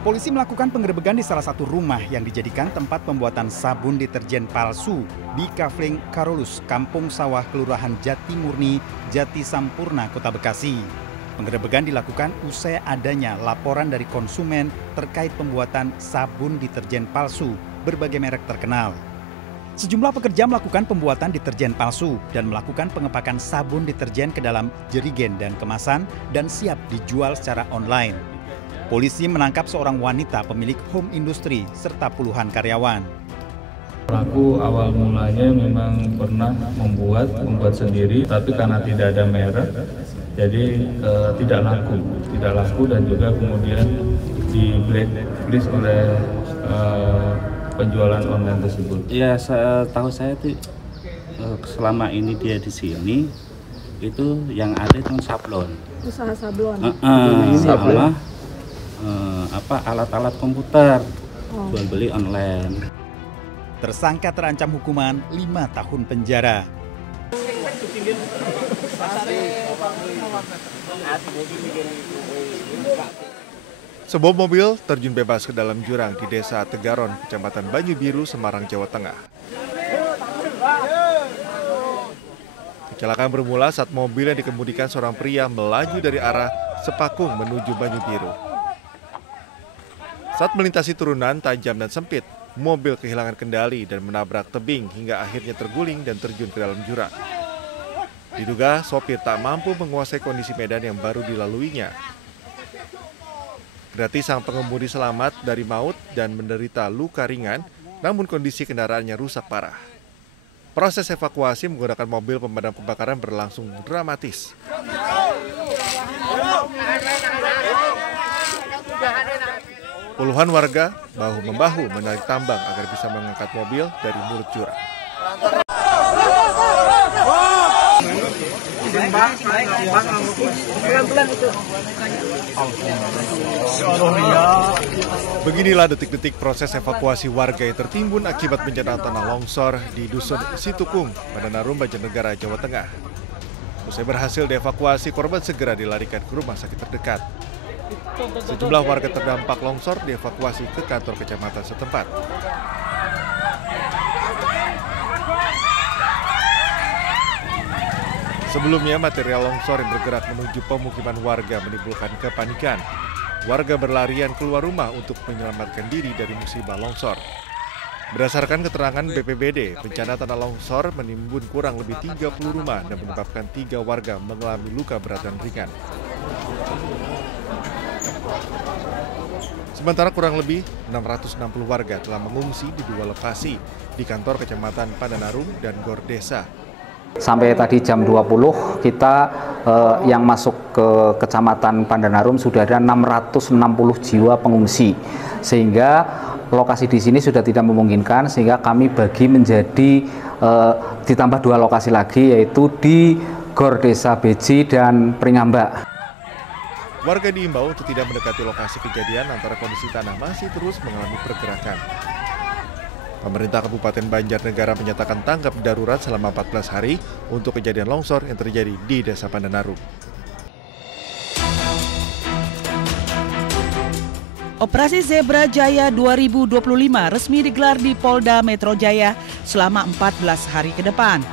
Polisi melakukan penggerebekan di salah satu rumah yang dijadikan tempat pembuatan sabun deterjen palsu di Kafling Karolus, Kampung Sawah, Kelurahan Jati Murni, Jati Sampurna, Kota Bekasi. Penggerebekan dilakukan usai adanya laporan dari konsumen terkait pembuatan sabun deterjen palsu berbagai merek terkenal. Sejumlah pekerja melakukan pembuatan deterjen palsu dan melakukan pengepakan sabun deterjen ke dalam jerigen dan kemasan dan siap dijual secara online. Polisi menangkap seorang wanita pemilik home industry serta puluhan karyawan. Pelaku awal mulanya memang pernah membuat sendiri, tapi karena tidak ada merek, jadi tidak laku dan juga kemudian di blacklist oleh penjualan online tersebut. Ya, tahu saya tuh selama ini dia di sini itu yang ada itu sablon. Usaha sablon. Sama alat-alat komputer, jual beli online. Tersangka terancam hukuman 5 tahun penjara. Sebuah mobil terjun bebas ke dalam jurang di Desa Tegaron, Kecamatan Banyu Biru, Semarang, Jawa Tengah. Kecelakaan bermula saat mobil yang dikemudikan seorang pria melaju dari arah Sepakung menuju Banyu Biru. Saat melintasi turunan tajam dan sempit, mobil kehilangan kendali dan menabrak tebing hingga akhirnya terguling dan terjun ke dalam jurang. Diduga sopir tak mampu menguasai kondisi medan yang baru dilaluinya. Kendati sang pengemudi selamat dari maut dan menderita luka ringan, namun kondisi kendaraannya rusak parah. Proses evakuasi menggunakan mobil pemadam kebakaran berlangsung dramatis. Puluhan warga bahu-membahu menarik tambang agar bisa mengangkat mobil dari mulut jurang. Beginilah detik-detik proses evakuasi warga yang tertimbun akibat bencana tanah longsor di Dusun Situkung, Pandanarum, Banjarnegara, Jawa Tengah. Usai berhasil dievakuasi, korban segera dilarikan ke rumah sakit terdekat. Sejumlah warga terdampak longsor dievakuasi ke kantor kecamatan setempat. Sebelumnya, material longsor yang bergerak menuju pemukiman warga menimbulkan kepanikan. Warga berlarian keluar rumah untuk menyelamatkan diri dari musibah longsor. Berdasarkan keterangan BPBD, bencana tanah longsor menimbun kurang lebih 30 rumah dan menyebabkan 3 warga mengalami luka berat dan ringan. Sementara kurang lebih 660 warga telah mengungsi di 2 lokasi, di kantor Kecamatan Pandanarum dan Gor Desa. Sampai tadi jam 20 kita yang masuk ke Kecamatan Pandanarum sudah ada 660 jiwa pengungsi, sehingga lokasi di sini sudah tidak memungkinkan, sehingga kami bagi menjadi ditambah 2 lokasi lagi, yaitu di Gor Desa Beji dan Pringambak. Warga diimbau untuk tidak mendekati lokasi kejadian antara kondisi tanah masih terus mengalami pergerakan. Pemerintah Kabupaten Banjarnegara menyatakan tanggap darurat selama 14 hari untuk kejadian longsor yang terjadi di Desa Pandanarum. Operasi Zebra Jaya 2025 resmi digelar di Polda Metro Jaya selama 14 hari ke depan.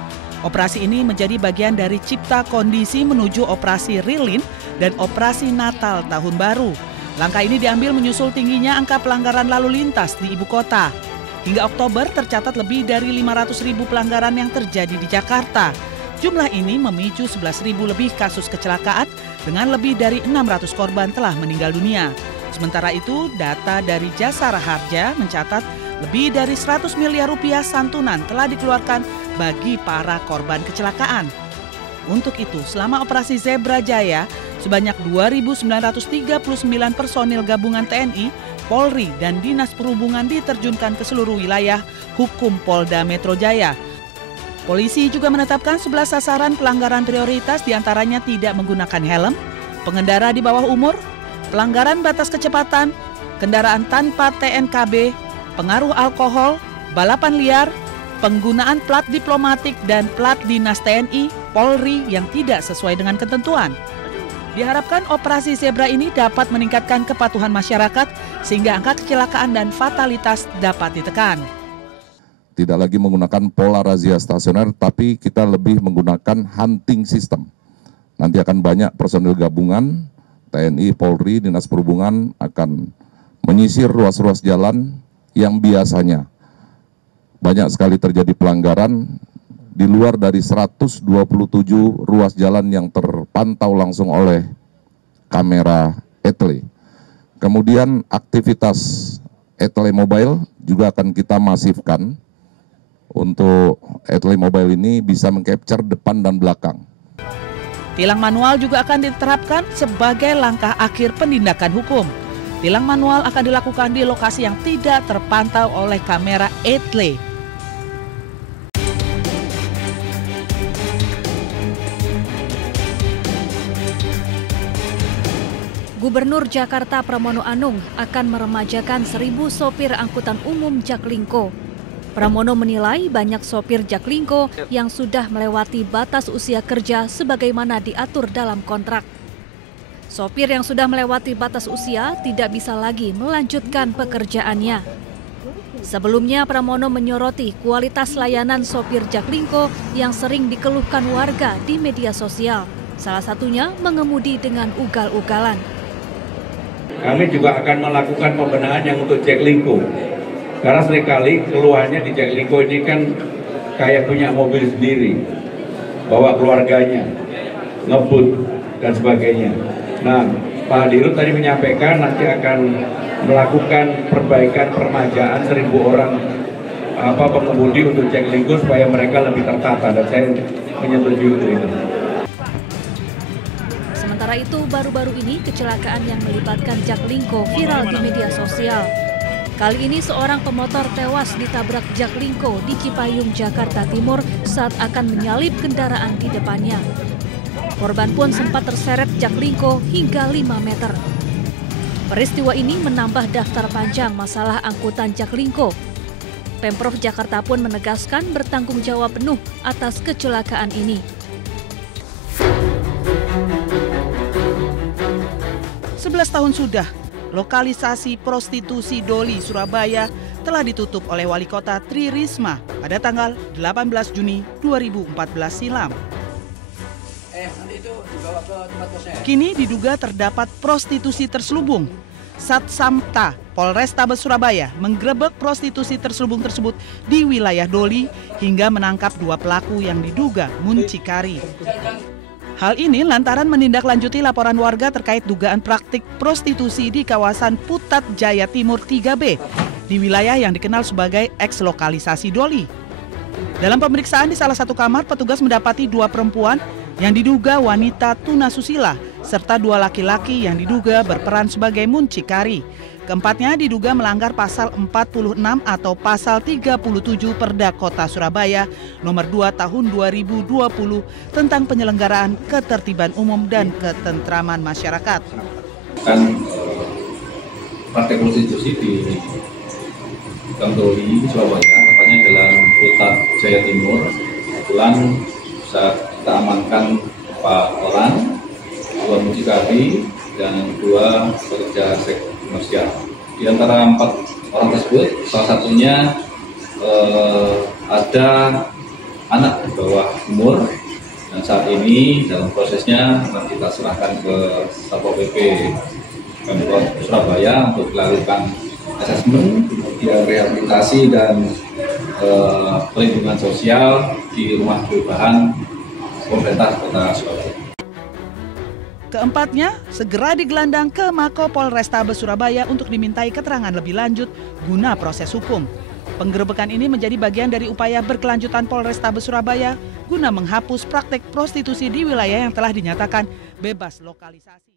Operasi ini menjadi bagian dari Cipta Kondisi menuju Operasi Rilin dan Operasi Natal Tahun Baru. Langkah ini diambil menyusul tingginya angka pelanggaran lalu lintas di ibu kota. Hingga Oktober tercatat lebih dari 500.000 pelanggaran yang terjadi di Jakarta. Jumlah ini memicu 11.000 lebih kasus kecelakaan dengan lebih dari 600 korban telah meninggal dunia. Sementara itu, data dari Jasara Harja mencatat lebih dari 100 miliar rupiah santunan telah dikeluarkan bagi para korban kecelakaan. Untuk itu, selama operasi Zebra Jaya, sebanyak 2.939 personil gabungan TNI, Polri, dan Dinas Perhubungan diterjunkan ke seluruh wilayah hukum Polda Metro Jaya. Polisi juga menetapkan 11 sasaran pelanggaran prioritas, diantaranya tidak menggunakan helm, pengendara di bawah umur, pelanggaran batas kecepatan, kendaraan tanpa TNKB, pengaruh alkohol, balapan liar, penggunaan plat diplomatik dan plat dinas TNI, Polri yang tidak sesuai dengan ketentuan. Diharapkan operasi zebra ini dapat meningkatkan kepatuhan masyarakat sehingga angka kecelakaan dan fatalitas dapat ditekan. Tidak lagi menggunakan pola razia stasioner, tapi kita lebih menggunakan hunting system. Nanti akan banyak personil gabungan, TNI, Polri, Dinas Perhubungan akan menyisir ruas-ruas jalan yang biasanya banyak sekali terjadi pelanggaran di luar dari 127 ruas jalan yang terpantau langsung oleh kamera etle. Kemudian aktivitas etle mobile juga akan kita masifkan. Untuk etle mobile ini bisa mengcapture depan dan belakang. Tilang manual juga akan diterapkan sebagai langkah akhir penindakan hukum. Tilang manual akan dilakukan di lokasi yang tidak terpantau oleh kamera etle. Gubernur Jakarta Pramono Anung akan meremajakan 1.000 sopir angkutan umum Jaklingko. Pramono menilai banyak sopir Jaklingko yang sudah melewati batas usia kerja sebagaimana diatur dalam kontrak. Sopir yang sudah melewati batas usia tidak bisa lagi melanjutkan pekerjaannya. Sebelumnya Pramono menyoroti kualitas layanan sopir Jaklingko yang sering dikeluhkan warga di media sosial. Salah satunya mengemudi dengan ugal-ugalan. Kami juga akan melakukan pembenahan yang untuk Jaklingko. Karena seringkali keluhannya di Jaklingko ini kan kayak punya mobil sendiri, bawa keluarganya, ngebut dan sebagainya. Nah, Pak Dirut tadi menyampaikan nanti akan melakukan perbaikan permajaan 1.000 orang pengemudi untuk Jaklingko supaya mereka lebih tertata, dan saya menyetujui untuk itu. Sementara itu, baru-baru ini kecelakaan yang melibatkan Jaklingko viral di media sosial. Kali ini seorang pemotor tewas ditabrak Jaklingko di Cipayung, Jakarta Timur saat akan menyalip kendaraan di depannya. Korban pun sempat terseret Jaklingko hingga 5 meter. Peristiwa ini menambah daftar panjang masalah angkutan Jaklingko. Pemprov Jakarta pun menegaskan bertanggung jawab penuh atas kecelakaan ini. 11 tahun sudah, lokalisasi prostitusi Doli Surabaya telah ditutup oleh Wali Kota Tri Risma pada tanggal 18 Juni 2014 silam. Kini diduga terdapat prostitusi terselubung. Satsamta Polrestabes Surabaya menggerebek prostitusi terselubung tersebut di wilayah Doli hingga menangkap 2 pelaku yang diduga muncikari. Hal ini lantaran menindaklanjuti laporan warga terkait dugaan praktik prostitusi di kawasan Putat Jaya Timur 3B di wilayah yang dikenal sebagai eks-lokalisasi Doli. Dalam pemeriksaan di salah satu kamar, petugas mendapati 2 perempuan yang diduga wanita tunasusila serta 2 laki-laki yang diduga berperan sebagai muncikari. Keempatnya diduga melanggar pasal 46 atau pasal 37 Perda Kota Surabaya nomor 2 tahun 2020 tentang penyelenggaraan ketertiban umum dan ketentraman masyarakat. Kan praktek prostitusi di Doli, Surabaya, tepatnya dalam Putat Jaya Timur. Kebetulan bisa kita amankan 4 orang, 2 mucikari dan 2 pekerja seks komersial. Di antara 4 orang tersebut, salah satunya ada anak di bawah umur, dan saat ini dalam prosesnya kita serahkan ke Satpol PP Pemprov Surabaya untuk dilakukan asesmen, kemudian rehabilitasi dan perlindungan sosial di rumah perubahan pemerintah Kota Surabaya. Keempatnya segera digelandang ke Mako Polrestabes Surabaya untuk dimintai keterangan lebih lanjut guna proses hukum. Penggerebekan ini menjadi bagian dari upaya berkelanjutan Polrestabes Surabaya guna menghapus praktek prostitusi di wilayah yang telah dinyatakan bebas lokalisasi.